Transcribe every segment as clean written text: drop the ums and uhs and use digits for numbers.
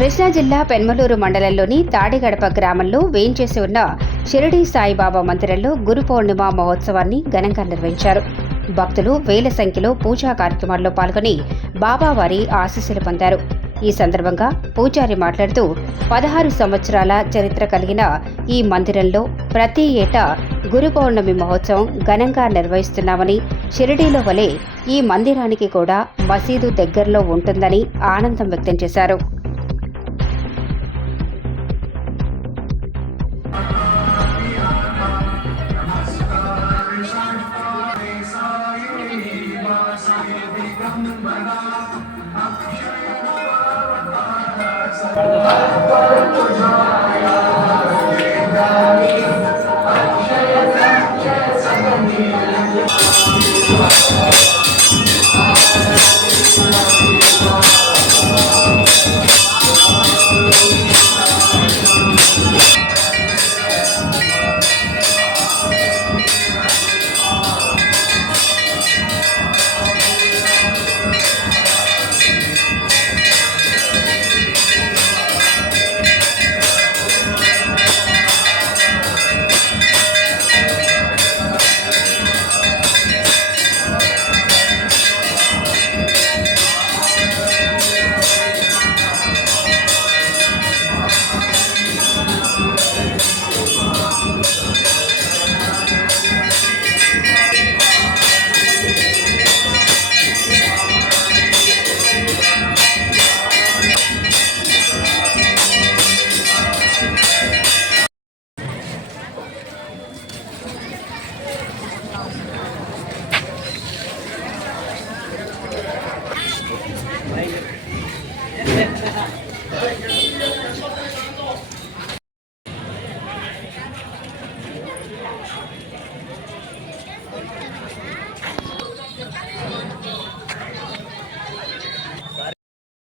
కృష్ణా జిల్లా పెన్మలూరు మండలంలోని తాడిగడప గ్రామంలో వేంచేసి ఉన్న షిరిడీ సాయిబాబా మందిరంలో గురు పౌర్ణిమ మహోత్సవాన్ని ఘనంగా నిర్వహించారు. భక్తులు వేల సంఖ్యలో పూజా కార్యక్రమాల్లో పాల్గొని బాబావారి ఆశీస్సులు పొందారు. ఈ సందర్భంగా పూజారి మాట్లాడుతూ 16 సంవత్సరాల చరిత్ర కలిగిన ఈ మందిరంలో ప్రతి ఏటా గురు పౌర్ణమి మహోత్సవం ఘనంగా నిర్వహిస్తున్నామని, షిరిడీలో వలె ఈ మందిరానికి కూడా మసీదు దగ్గరలో ఉంటుందని ఆనందం వ్యక్తం చేశారు.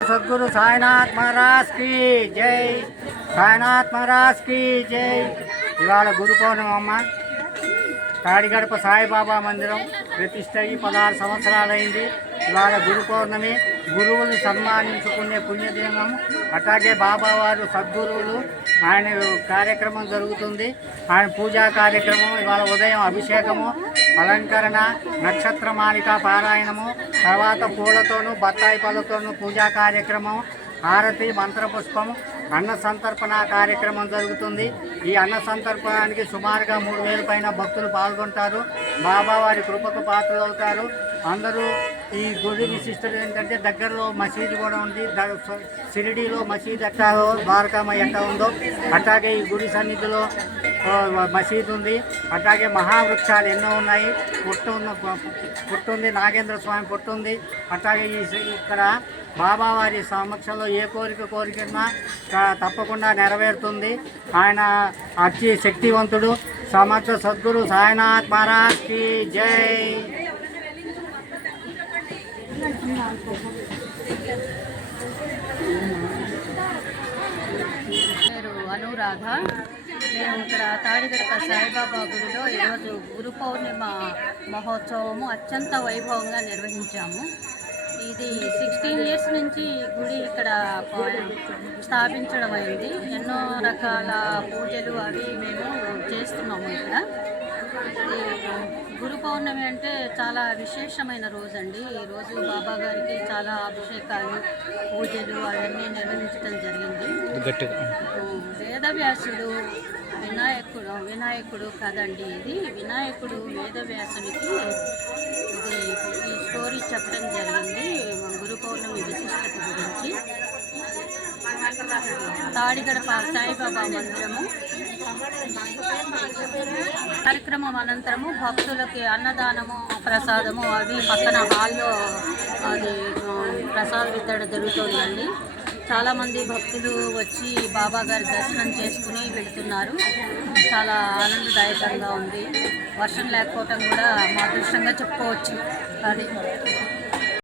सद्गुरु साईनाथ महाराज की जय, साईनाथ महाराज की जय। इवाళ గురు పౌర్ణమమ్మ తాడిగడప సాయిబాబా మందిరం ప్రతిష్ట 16 సంవత్సరాలైంది. ఇవాళ గురు పౌర్ణమి, గురువులు సన్మానించుకునే పుణ్యదినం. అట్లాగే బాబావారు సద్గురువులు ఆయన కార్యక్రమం జరుగుతుంది. ఆయన పూజా కార్యక్రమం ఇవాళ ఉదయం అభిషేకము, అలంకరణ, నక్షత్రమాలిక పారాయణము, తర్వాత పూలతోనూ బత్తాయి పళ్ళతోనూ పూజా కార్యక్రమం, హారతి, మంత్రపుష్పం, అన్న సంతర్పణ కార్యక్రమం జరుగుతుంది. ఈ అన్న సంతర్పణానికి సుమారుగా 3000 పైన భక్తులు పాల్గొంటారు. బాబావారి కృపకు పాత్రలవుతారు. అందరూ ఈ గుడి విశిష్టత ఏంటంటే దగ్గరలో మసీదు కూడా ఉంది. షిరిడీలో మసీదు ఎట్టాగో ద్వారకామయ్య ఎట్టా ఉందో అట్లాగే ఈ గుడి సన్నిధిలో మసీదు ఉంది. అట్లాగే మహావృక్షాలు ఎన్నో ఉన్నాయి. పుట్టుంది, నాగేంద్ర స్వామి పుట్టుంది. అట్లాగే ఇక్కడ బాబావారి సమక్షంలో ఏ కోరికన్నా తప్పకుండా నెరవేరుతుంది. ఆయన అతి శక్తివంతుడు, సమర్థ సద్గురు సాయినాథ్ మహారాజ్ కి జై. పేరు అనురాధ. మేము ఇక్కడ తాడిగడప సాయిబాబా గుడిలో ఈరోజు గురు పౌర్ణిమ మహోత్సవము అత్యంత వైభవంగా నిర్వహించాము. ఇది 16 ఇయర్స్ నుంచి గుడి ఇక్కడ స్థాపించడం అయింది. ఎన్నో రకాల పూజలు అవి మేము చేస్తున్నాము ఇక్కడ. గురు పౌర్ణమి అంటే చాలా విశేషమైన రోజు అండి. ఈరోజు బాబా గారికి చాలా అభిషేకాలు, పూజలు అవన్నీ నిర్వహించడం జరిగింది. వేదవ్యాసుడు వినాయకుడు కదండి. ఇది వినాయకుడు వేదవ్యాసునికి ఇది ఈ స్టోరీ చెప్పడం జరిగింది గురు పౌర్ణమి విశిష్టత గురించి. తాడిగడప సాయిబాబా మందిరము కార్యక్రమం అనంతరము భక్తులకి అన్నదానము, ప్రసాదము అవి పక్కన హాల్లో అది ప్రసాద వితరణ జరుగుతుందండి. చాలామంది భక్తులు వచ్చి బాబా గారి దర్శనం చేసుకుని వెళుతున్నారు. చాలా ఆనందదాయకంగా ఉంది. వర్షం లేకపోవటం కూడా మా అదృష్టంగా చెప్పుకోవచ్చు. అది